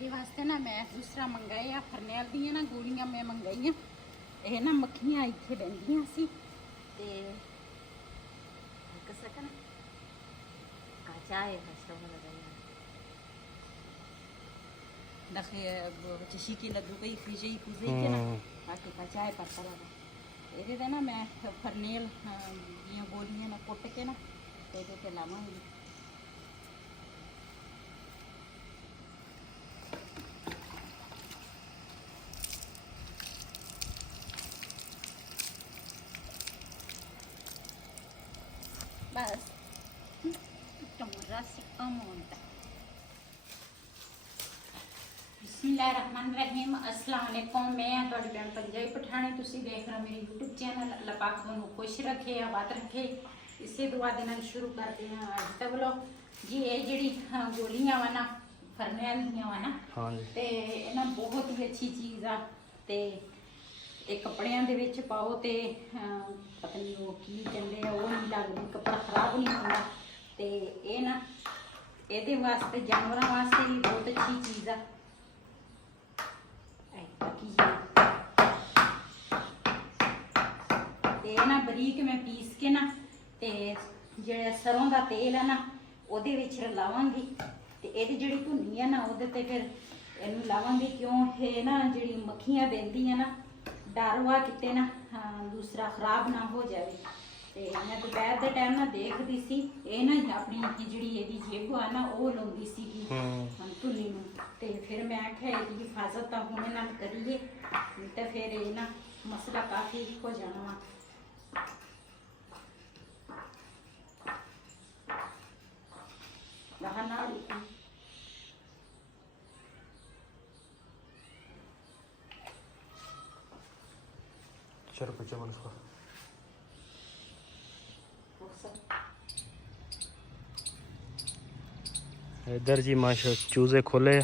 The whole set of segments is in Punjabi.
ਇਹਦੇ ਵਾਸਤੇ ਨਾ ਮੈਂ ਦੂਸਰਾ ਮੰਗਾਇਆ ਫਰਨੈਲ ਦੀਆਂ ਨਾ ਗੋਲੀਆਂ ਮੈਂ ਮੰਗਾਈਆਂ। ਇਹ ਨਾ ਮੱਖੀਆਂ ਇੱਥੇ ਬੈਠੀਆਂ ਸੀ ਤੇ ਇੱਕ ਸੈਕਿੰਡ ਕਾਚਾ ਹੈ ਹਸੋ داخل تشيكي لدوبي في جاي كوزي كده باقي بچائے پتہ لگا ਇਹਦੇ ਤੇ ਨਾ ਮੈਂ ਫਰਨੇਲ ਦੀਆਂ ਗੋਲੀਆਂ ਨਾ ਕੁੱਟ ਕੇ ਨਾ ਇਹਦੇ ਤੇ ਲਾਵਾਂਗੀ। बस टमाटर से कम होता है। बिस्मिल्लाहिर्रहमानिर्रहीम अस्सलाम वालेकुम। मैं ਤੁਹਾਡੀ ਭੈਣ पंजाबी पठानी ਤੁਸੀਂ देख रहे हो मेरे यूट्यूब चैनल। अल्लाह पाक ਤੁਹਾਨੂੰ खुश रखे आबाद रखे इसे दुआ ਦੇ ਨਾਲ शुरू करते हैं आज का व्लॉग जी। ਇਹ ਜਿਹੜੀ ਗੋਲੀਆਂ ਵਾ ਨਾ ਫਰਨੈਲ ਦੀਆਂ ਵਾ ਨਾ ਤੇ ਇਹ ਨਾ ਬਹੁਤ ਹੀ ਅੱਛੀ ਚੀਜ਼ ਆ ਤੇ ਇਹ ਕੱਪੜਿਆਂ ਦੇ ਵਿੱਚ ਪਾਓ ਤੇ ਪਤਾ ਨਹੀਂ ਉਹ ਕੀ ਕਹਿੰਦੇ ਆ ਉਹ ਨਹੀਂ ਲੱਗਦੀ, ਕੱਪੜਾ ਖਰਾਬ ਨਹੀਂ ਹੁੰਦਾ ਤੇ ਇਹ ਨਾ ਇਹਦੇ ਵਾਸਤੇ ਜਾਨਵਰਾਂ ਵਾਸਤੇ ਵੀ ਬਹੁਤ ਅੱਛੀ ਚੀਜ਼ ਆ। ਤੇ ਨਾ ਬਰੀਕ ਮੈਂ ਪੀਸ ਕੇ ਨਾ ਤੇ ਜਿਹੜਾ ਸਰੋਂ ਦਾ ਤੇਲ ਆ ਨਾ ਉਹਦੇ ਵਿੱਚ ਲਾਵਾਂਗੀ ਤੇ ਇਹਦੀ ਜਿਹੜੀ ਧੁੰਨੀ ਆ ਨਾ ਉਹਦੇ ਤੇ ਫਿਰ ਇਹਨੂੰ ਲਾਵਾਂਗੀ। ਕਿਉਂ ਇਹ ਨਾ ਜਿਹੜੀ ਮੱਖੀਆਂ ਬੈਂਦੀਆਂ ਨਾ ਡਰ ਵਾ ਕਿਤੇ ਨਾ ਦੂਸਰਾ ਖਰਾਬ ਨਾ ਹੋ ਜਾਵੇ। ਤੇ ਮੈਂ ਦੁਪਹਿਰ ਦੇ ਟਾਈਮ ਨਾ ਦੇਖਦੀ ਸੀ ਇਹ ਨਾ ਆਪਣੀ ਜਿਹੜੀ ਇਹਦੀ ਜੇਬ ਆ ਨਾ ਉਹ ਲਾਉਂਦੀ ਸੀਗੀ ਧੁੰਨੀ ਨੂੰ ਤੇ ਫਿਰ ਮੈਂ ਆਖਿਆ ਇਹਦੀ ਹਿਫਾਜ਼ਤ ਤਾਂ ਹੁਣੇ ਨਾਲ ਕਰੀਏ ਤੇ ਫਿਰ ਇਹ ਨਾ ਮਸਲਾ ਕਾਫੀ ਹੋ ਜਾਣਾ ਵਾ। चलो कुछ मन उसको इधर जी माशा चूजे खोले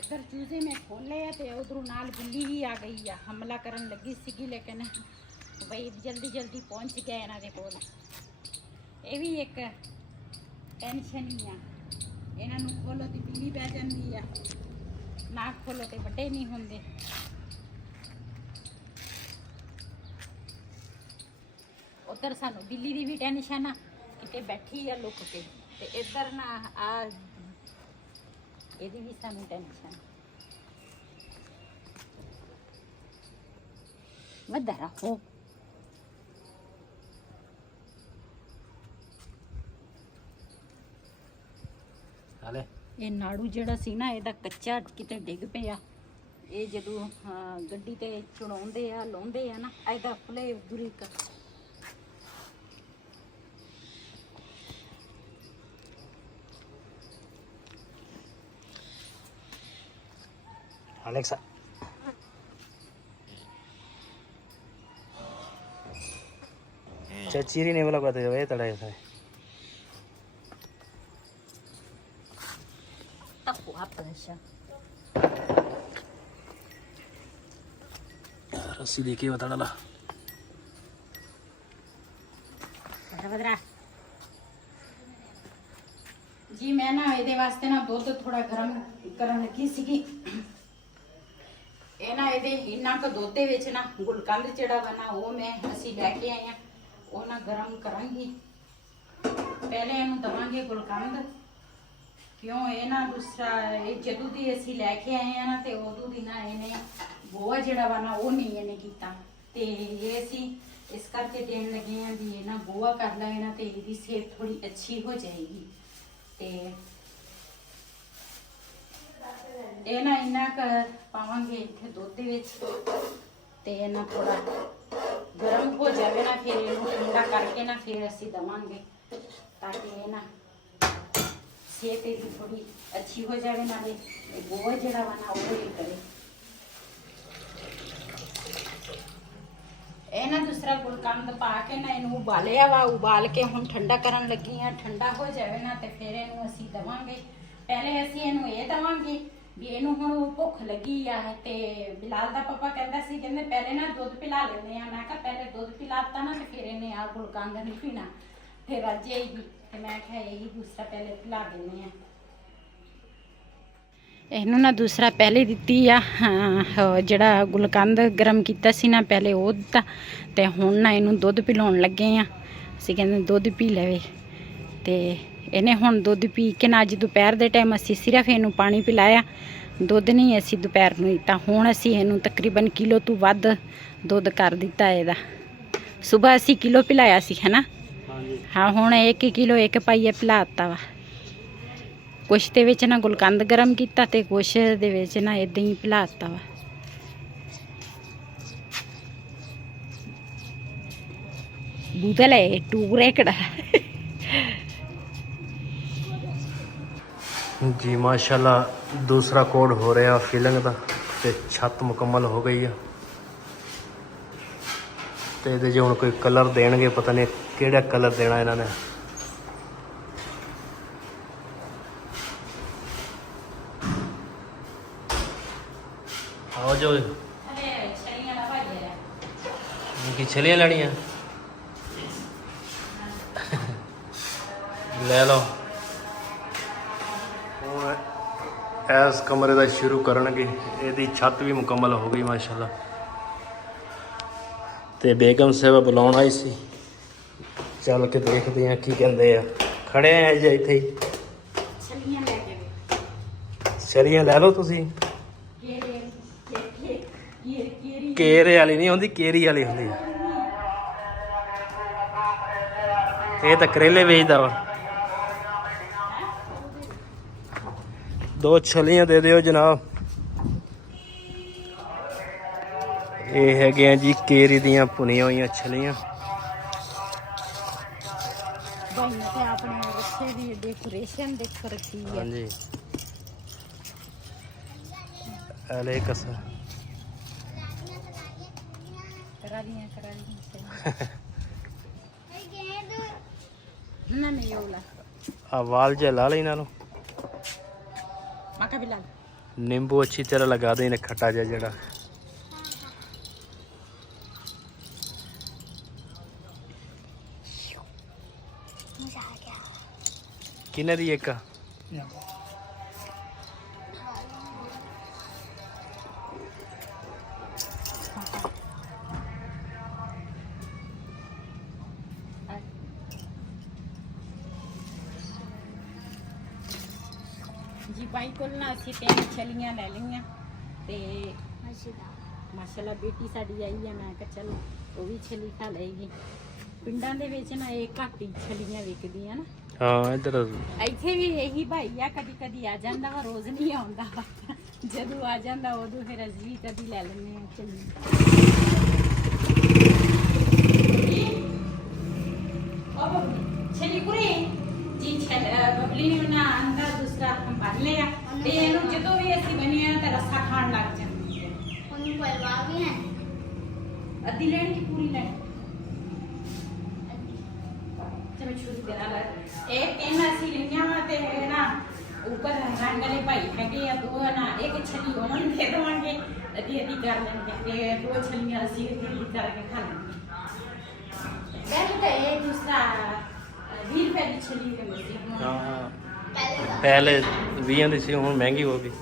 इधर चूजे में खोले ते उधरों नाल बिल्ली ही आ गई है हमला करन लगी सीगी लेकिन भाई जल्दी जल्दी पहुंच गए इन्हां दे कोल। ये भी एक टेंशन ही आ इन्हां नूं खोलो ते बिल्ली पै जांदी आ ना खोलो ते वड्डे नहीं हुंदे। उधर सानू बिल्ली की भी टेंशन आ किते बैठी है लुक के ते इधर ना आ एदी भी सानू टेंशन वधा रखो। ये नाड़ू जिहड़ा सी ना ਇਹਦਾ ਕੱਚਾ ਕਿਤੇ ਡਿੱਗ ਪਿਆ ਇਹ ਜਦੋਂ ਗੱਡੀ ਤੇ ਚੜਾਉਂਦੇ ਆ ਲਾਉਂਦੇ ਆ ਨਾ ਇਹਦਾ ਫਲੇ ਦੂਰੀ Alexa चचीरी नहीं बोला कहते ये तड़ा है तको आपसा रस्सी देखिए बता डाला बदरा जी। मैं ना ਇਹਦੇ ਵਾਸਤੇ ਨਾ ਦੁੱਧ ਥੋੜਾ ਗਰਮ ਕਰਨ ਲੱਗੀ ਸੀਗੀ। ਇਹ ਨਾ ਇਹਦੇ ਇੰਨਾ ਕੁ ਦੁੱਧ ਦੇ ਵਿੱਚ ਨਾ ਗੁਲਕੰਦ ਜਿਹੜਾ ਵਾ ਨਾ ਉਹ ਮੈਂ ਅਸੀਂ ਲੈ ਕੇ ਆਏ ਆ ਉਹ ਨਾ ਗਰਮ ਕਰਾਂਗੀ। ਪਹਿਲੇ ਇਹਨੂੰ ਦਵਾਂਗੇ ਗੁਲਕੰਦ ਕਿਉਂ ਇਹ ਨਾ ਦੂਸਰਾ ਇਹ ਜਦੋਂ ਦੀ ਅਸੀਂ ਲੈ ਕੇ ਆਏ ਆ ਨਾ ਤੇ ਉਦੋਂ ਦੀ ਨਾ ਇਹਨੇ ਗੋਹਾ ਜਿਹੜਾ ਵਾ ਨਾ ਉਹ ਨਹੀਂ ਇਹਨੇ ਕੀਤਾ ਤੇ ਇਹ ਅਸੀਂ ਇਸ ਕਰਕੇ ਦੇਣ ਲੱਗੇ ਆ ਵੀ ਇਹ ਨਾ ਗੋਹਾ ਕਰ ਲੈ ਨਾ ਤੇ ਇਹਦੀ ਸਿਹਤ ਥੋੜੀ ਅੱਛੀ ਹੋ ਜਾਏਗੀ। ਤੇ ਇਹ ਨਾ ਇੰਨਾ ਪਾਵਾਂਗੇ ਇੱਥੇ ਦੁੱਧ ਦੇ ਵਿੱਚ ਤੇ ਇਹਨਾਂ ਥੋੜਾ ਗਰਮ ਹੋ ਜਾਵੇ ਨਾ ਫਿਰ ਇਹਨੂੰ ਠੰਡਾ ਕਰਕੇ ਨਾ ਫਿਰ ਅਸੀਂ ਦਵਾਂਗੇ ਤਾਂ ਕਿ ਇਹ ਨਾ ਸਿਹਤ ਇਹਦੀ ਥੋੜੀ ਅੱਛੀ ਹੋ ਜਾਵੇ ਨਾਲੇ ਗੋਹਾ ਜਿਹੜਾ ਵਾ ਨਾ ਉਹ ਹੀ ਕਰੇ। ਇਹ ਨਾ ਦੂਸਰਾ ਗੁਲਕੰਦ ਪਾ ਕੇ ਨਾ ਇਹਨੂੰ ਉਬਾਲਿਆ ਵਾ ਉਬਾਲ ਕੇ ਹੁਣ ਠੰਡਾ ਕਰਨ ਲੱਗੀ ਆ। ਠੰਡਾ ਹੋ ਜਾਵੇ ਨਾ ਤੇ ਫਿਰ ਇਹਨੂੰ ਅਸੀਂ ਦਵਾਂਗੇ। ਪਹਿਲੇ ਅਸੀਂ ਇਹਨੂੰ ਇਹ ਦਵਾਂਗੇ ਵੀ ਇਹਨੂੰ ਹੁਣ ਭੁੱਖ ਲੱਗੀ ਆ ਤੇ ਬਿਲਾਲ ਦਾ ਪਾਪਾ ਕਹਿੰਦਾ ਸੀ ਕਹਿੰਦੇ ਪਹਿਲੇ ਨਾ ਦੁੱਧ ਪਿਲਾ ਲੈਂਦੇ ਆ। ਮੈਂ ਕਿਹਾ ਪਹਿਲੇ ਦੁੱਧ ਪਿਲਾਤਾ ਨਾ ਤੇ ਫਿਰ ਇਹਨੇ ਆ ਗੁਲਕੰਦ ਨਹੀਂ ਪੀਣਾ ਫਿਰ ਰੱਜ ਜਾਏਗੀ ਤੇ ਮੈਂ ਕਿਹਾ ਇਹੀ ਦੂਸਰਾ ਪਹਿਲੇ ਪਿਲਾ ਦਿੰਦੇ ਆ। ਇਹਨੂੰ ਨਾ ਦੂਸਰਾ ਪਹਿਲੇ ਦਿੱਤੀ ਆ ਜਿਹੜਾ ਗੁਲਕੰਦ ਗਰਮ ਕੀਤਾ ਸੀ ਨਾ ਪਹਿਲੇ ਉਹ ਦਿੱਤਾ ਤੇ ਹੁਣ ਨਾ ਇਹਨੂੰ ਦੁੱਧ ਪਿਲਾਉਣ ਲੱਗੇ ਆ। ਅਸੀਂ ਕਹਿੰਦੇ ਦੁੱਧ ਪੀ ਲਵੇ ਤੇ ਇਹਨੇ ਹੁਣ ਦੁੱਧ ਪੀ ਕੇ ਨਾ ਅੱਜ ਦੁਪਹਿਰ ਦੇ ਟਾਈਮ ਅਸੀਂ ਸਿਰਫ ਇਹਨੂੰ ਪਾਣੀ ਪਿਲਾਇਆ, ਦੁੱਧ ਨਹੀਂ ਅਸੀਂ ਦੁਪਹਿਰ ਨੂੰ ਦਿੱਤਾ। ਹੁਣ ਅਸੀਂ ਇਹਨੂੰ ਤਕਰੀਬਨ ਕਿਲੋ ਤੋਂ ਵੱਧ ਦੁੱਧ ਕਰ ਦਿੱਤਾ ਇਹਦਾ। ਸਵੇਰ ਅਸੀਂ ਕਿਲੋ ਪਿਲਾਇਆ ਸੀ ਹੈ ਹਾਂ, ਹੁਣ 1 ਕਿਲੋ 1 ਪਾਈਆ ਪਿਲਾ ਦਿੱਤਾ ਵਾ। ਕੁਛ ਦੇ ਵਿੱਚ ਨਾ ਗੁਲਕੰਦ ਗਰਮ ਕੀਤਾ ਤੇ ਕੁਛ ਦੇ ਵਿੱਚ ਨਾ ਇਦਾਂ ਹੀ ਪਿਲਾ ਦਿੱਤਾ ਵਾ। ਬੂਤਲ ਹੈ ਟੂਰੇ ਕੜਾ जी माशाल्लाह दूसरा कोड हो रहा फिलिंग का ते छत मुकम्मल हो गई है। तो ये जो हूँ कोई कलर देंगे, पता नहीं केड़ा कलर देना इन्होंने। आओ जो इनकी छलियाँ लेनी है ले लो। इस कमरे का शुरू करनगे। यदी छत भी मुकम्मल हो गई माशाल्लाह। ते बेगम साहब बुलाउण आई सी, चल के देखते हैं की कहते हैं। खड़े हैं जी इत्थे ही। छलियां ले लो तुसी। केरे वाली नहीं होंदी, केरी वाली होंदी। ये तो करेले बेचदा वा। 2 छलियां दे दिओ जनाब। ये हैगे जी केरी दियां भुनियां हुई छलियां। हाँ जी अले कसा वाल जे ला ली नालों। नींबू अच्छी तरह लगा दे, खट्टा जा जड़ा। किन्ने दी एक जी भाई को ना असी 3 छलियां ले लिया ते माशाल्लाह बेटी साड़ी आई है। मैं कहा चलो वो भी छली खा लेगी। पिंडां दे विच ना ये घट ही छलियां विकदियां ना। हाँ इधर ਇੱਥੇ ਵੀ ਇਹੀ ਭਾਈ ਆ, ਕਦੀ ਕਦੀ ਆ ਜਾਂਦਾ ਵਾ, ਰੋਜ਼ ਨਹੀਂ ਆਉਂਦਾ ਵਾ। ਜਦੋਂ ਆ ਜਾਂਦਾ ਉਦੋਂ ਫਿਰ ਅਸੀਂ ਵੀ ਕਦੀ ਲੈ ਲੈਂਦੇ ਆ ਛਲੀ। ਛਲੀ ਕੁੜੀ ਜੀ ਬਬਲੀ ਨੂੰ ਨਾ ਅੰਦਰ ਦੂਸਰਾ ਹਮ ਭਰ ਲਿਆ ਤੇ ਇਹਨੂੰ ਜਦੋਂ ਵੀ ਅਸੀਂ ਬਣਿਆ ਤਾਂ ਰਸਾ ਖਾਣ ਲੱਗ ਜਾਂਦੀ ਹੈ। ਉਹਨੂੰ ਪਰਵਾ ਵੀ ਹੈ। ਅੱਧੀ ਲੈਣੀ ਕਿ ਪੂਰੀ ਲੈਣੀ? ਚਲੋ ਸ਼ੁਰੂ ਕਰਾਂ ਲੈ। एक कहना सी लिया ते ना ऊपर रंग वाले भाई हैगे आ, 2 ना एक छली उन्होंने दे देवांगे, अद्धी अद्धी कर लेंगे ते 2 छलियां असी अद्धी करके खा लेंगे। वैसे तो ये दूसरा 20 रुपए की छली के मिलती है। हाँ पहले 20 दी सी, हुण महंगी हो गई।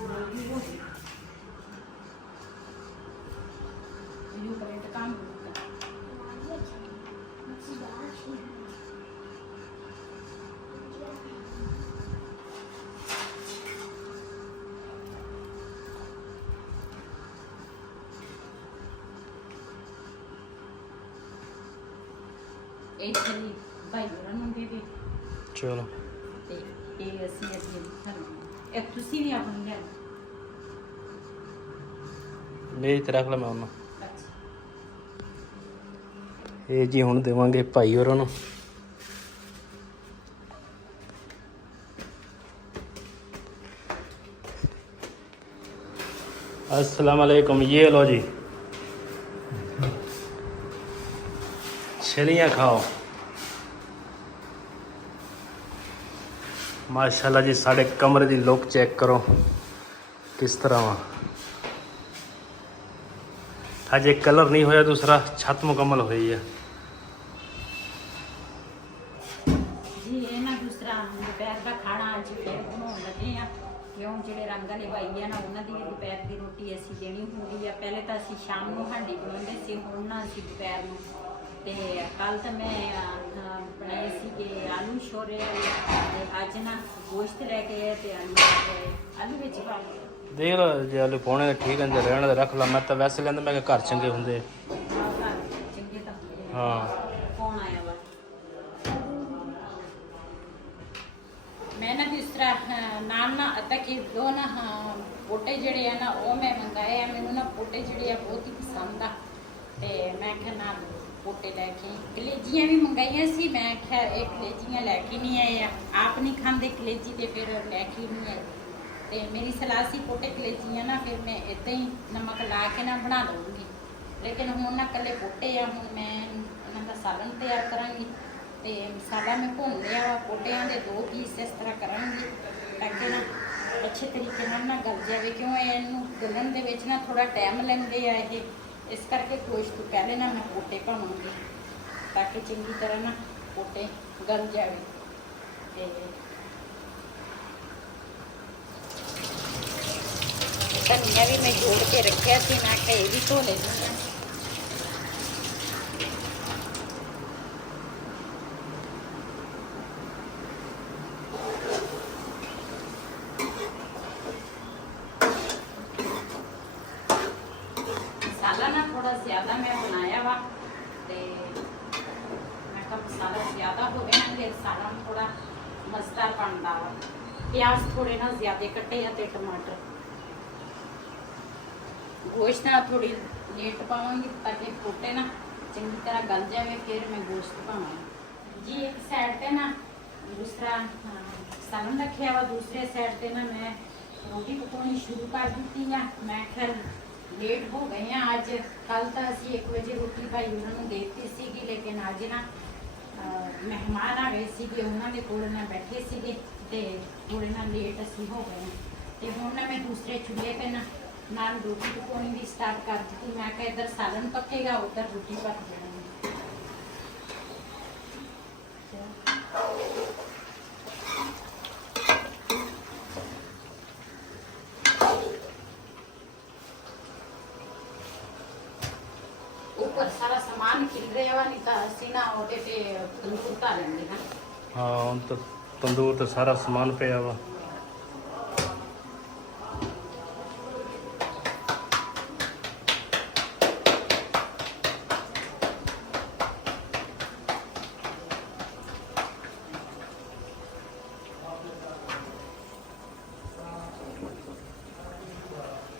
ਇਹ ਛਲੀ ਭਾਈ ਹੋਰਾਂ ਨੂੰ ਦੇ ਦੇ। चलो ਤੇ ਇਹ ਅਸੀਂ ਅੱਗੇ ਖਰਨਾ। ਇਹ ਤੁਸੀਂ ਵੀ ਆਪਣੀ ਲੈ ਲਓ। मेरी तरह मैं आना। ਅੱਛਾ ये जी हुण देवांगे भाई होरां नूं। अस्सलाम वालेकुम। ये लो जी छलियाँ खाओ। माशाल्लाह जी साढ़े कमरे की लुक चेक करो किस तरह वा। अजे कलर नहीं होया, दूसरा छत मुकम्मल हुई है जी। ये ना दूसरा दोपहर का खाना अज फिर बनाने लगे हैं ਕਿਉਂ ਜਿਹੜੇ ਰੰਗ ਵਾਲੇ ਭਾਈ ਆ ਨਾ ਉਹਨਾਂ ਦੀ ਵੀ ਦੁਪਹਿਰ ਦੀ ਰੋਟੀ ਅਸੀਂ ਦੇਣੀ ਹੁੰਦੀ ਆ। ਪਹਿਲੇ ਤਾਂ ਅਸੀਂ ਸ਼ਾਮ ਨੂੰ ਹਾਂਡੀ ਬਣਾਉਂਦੇ ਸੀ, ਹੁਣ ਨਾ ਅਸੀਂ ਦੁਪਹਿਰ ਨੂੰ। ਤੇ ਕੱਲ ਤਾਂ ਮੈਂ ਬਣਾਏ ਸੀ ਕਿ ਆਲੂ ਸ਼ੋਰੇ ਤੇ ਅੱਜ ਨਾ ਗੋਸ਼ਤ ਲੈ ਕੇ ਆਏ ਤੇ ਆਲੂ ਵਿੱਚ ਪਾ ਕੇ ਦੇਖ ਲਾ ਜੇ ਆਲੂ ਪਾਉਣੇ ਤਾਂ ਠੀਕ ਹੈ, ਜੇ ਰਹਿਣ ਦੇ ਰੱਖ ਲਾ। ਮੈਂ ਤਾਂ ਵੈਸੇ ਲੈਂਦਾ, ਮੈਂ ਕਿਹਾ ਘਰ ਚੰਗੇ ਹੁੰਦੇ। ਚੰਗੇ ਤਾਂ ਹਾਂ ਕੌਣ ਆਇਆ ਵਾ? ਮੈਂ ਨਾ ਜਿਸ ਤਰ੍ਹਾਂ ਨਾਮ ਨਾ ਅੱਧਾ ਕਿ ਦੋ ਨਾ ਪੋਟੇ ਜਿਹੜੇ ਆ ਨਾ ਉਹ ਮੈਂ ਮੰਗਾਏ ਆ। ਮੈਨੂੰ ਨਾ ਪੋਟੇ ਜਿਹੜੇ ਆ ਬਹੁਤ ਹੀ ਪਸੰਦ ਆ ਤੇ ਮੈਂ ਕਿਹਾ ਨਾ ਪੋਟੇ ਲੈ ਕੇ ਕਲੇਜੀਆਂ ਵੀ ਮੰਗਾਈਆਂ ਸੀ। ਮੈਂ ਕਿਹਾ ਇਹ ਕਲੇਜੀਆਂ ਲੈ ਕੇ ਨਹੀਂ ਆਏ ਆ, ਆਪ ਨਹੀਂ ਖਾਂਦੇ ਕਲੇਜੀ ਤੇ ਫਿਰ ਲੈ ਕੇ ਨਹੀਂ ਆਏ। ਤੇ ਮੇਰੀ ਸਲਾਹ ਸੀ ਪੋਟੇ ਕਲੇਜੀਆਂ ਨਾ ਫਿਰ ਮੈਂ ਇਦਾਂ ਹੀ ਨਮਕ ਲਾ ਕੇ ਨਾ ਬਣਾ ਲਵਾਂਗੀ। ਲੇਕਿਨ ਹੁਣ ਨਾ ਇਕੱਲੇ ਪੋਟੇ ਆ, ਹੁਣ ਮੈਂ ਇਹਨਾਂ ਦਾ ਸਾਲਨ ਤਿਆਰ ਕਰਾਂਗੀ। ਤੇ ਮਸਾਲਾ ਮੈਂ ਭੁੰਨ ਲਿਆ ਵਾ, ਪੋਟਿਆਂ ਦੇ 2 ਪੀਸ ਇਸ ਤਰ੍ਹਾਂ ਕਰਾਂਗੀ ਤਾਂ ਕਿ ਨਾ ਅੱਛੇ ਤਰੀਕੇ ਨਾਲ ਨਾ ਗਲ ਜਾਵੇ, ਕਿਉਂ ਇਹਨੂੰ ਗਲਣ ਦੇ ਵਿੱਚ ਨਾ ਥੋੜਾ ਟਾਈਮ ਲੈਂਦੇ ਆ ਇਹ। ਇਸ ਕਰਕੇ ਗੋਸ਼ਤ ਤੋਂ ਪਹਿਲੇ ਨਾ ਮੈਂ ਪੋਟੇ ਪਾਵਾਂਗੀ ਤਾਂ ਕਿ ਚੰਗੀ ਤਰ੍ਹਾਂ ਨਾ ਪੋਟੇ ਗਲ ਜਾਵੇ। ਤੇ ਧਨੀਆ ਵੀ ਮੈਂ ਜੋੜ ਕੇ ਰੱਖਿਆ ਸੀ, ਮੈਂ ਕਿਹਾ ਇਹ ਵੀ ਧੋ ਲੈਂਦੀ ਹਾਂ। ਮਸਾਲਾ ਨਾ ਥੋੜਾ ਜ਼ਿਆਦਾ ਮੈਂ ਬਣਾਇਆ ਵਾ ਤੇ ਮੈਂ ਕਿਹਾ ਮਸਾਲਾ ਜ਼ਿਆਦਾ ਹੋਵੇ ਨਾ ਫਿਰ ਸਾਰਾ ਥੋੜਾ ਮਜ਼ੇਦਾਰ ਬਣਦਾ ਵਾ। ਪਿਆਜ਼ ਥੋੜੇ ਨਾ ਜ਼ਿਆਦਾ ਕੱਟੇ ਆ ਤੇ ਟਮਾਟਰ। ਗੋਸ਼ਤ ਨਾ ਥੋੜੀ ਲੇਟ ਪਾਵਾਂਗੀ ਤਾਂ ਕਿ ਪੋਟੇ ਨਾ ਚੰਗੀ ਤਰ੍ਹਾਂ ਗਲ ਜਾਵੇ, ਫਿਰ ਮੈਂ ਗੋਸ਼ਤ ਪਾਵਾਂਗੀ ਜੀ। ਇੱਕ ਸਾਈਡ ਤੇ ਨਾ ਦੂਸਰਾ ਸਾਲਨ ਰੱਖਿਆ ਵਾ, ਦੂਸਰੇ ਸਾਈਡ ਤੇ ਨਾ ਮੈਂ ਰੋਟੀ ਪਕਾਉਣੀ ਸ਼ੁਰੂ ਕਰ ਦਿੱਤੀ ਆ। ਮੈਂ ਕਿਹਾ ਲੇਟ ਹੋ ਗਏ ਆ ਅੱਜ। ਕੱਲ ਤਾਂ ਅਸੀਂ 1 ਵਜੇ ਰੋਟੀ ਭਾਈ ਉਹਨਾਂ ਨੂੰ ਦੇ ਦਿੱਤੀ ਸੀਗੀ, ਲੇਕਿਨ ਅੱਜ ਨਾ ਮਹਿਮਾਨ ਆ ਗਏ ਸੀਗੇ, ਉਹਨਾਂ ਦੇ ਕੋਲ ਨਾ ਬੈਠੇ ਸੀਗੇ ਤੇ ਥੋੜੇ ਨਾਲ ਲੇਟ ਅਸੀਂ ਹੋ ਗਏ। ਤੇ ਹੁਣ ਨਾ ਮੈਂ ਦੂਸਰੇ ਚੁੱਲ੍ਹੇ 'ਤੇ ਨਾ ਨਾਲ ਰੋਟੀ ਪਕਾਉਣੀ ਵੀ ਸਟਾਰਟ ਕਰ ਦਿੱਤੀ। ਮੈਂ ਕਿਹਾ ਇੱਧਰ ਸਾਲਨ ਪੱਕੇਗਾ, ਉੱਧਰ ਰੋਟੀ ਪੱਕ ਜਾਣੀ। ਉੱਪਰ ਸਾਰਾ ਸਮਾਨ ਖਿਲ ਰਿਹਾ ਵਾ, ਨਹੀਂ ਤਾਂ ਅਸੀਂ ਨਾ ਉਹਦੇ ਤੇ ਤੰਦੂਰ ਧਰ ਲੈਂਦੇ ਹਾਂ। ਹਾਂ ਹੁਣ ਤਾਂ ਤੰਦੂਰ ਤੇ ਸਾਰਾ ਸਮਾਨ ਪਿਆ ਵਾ।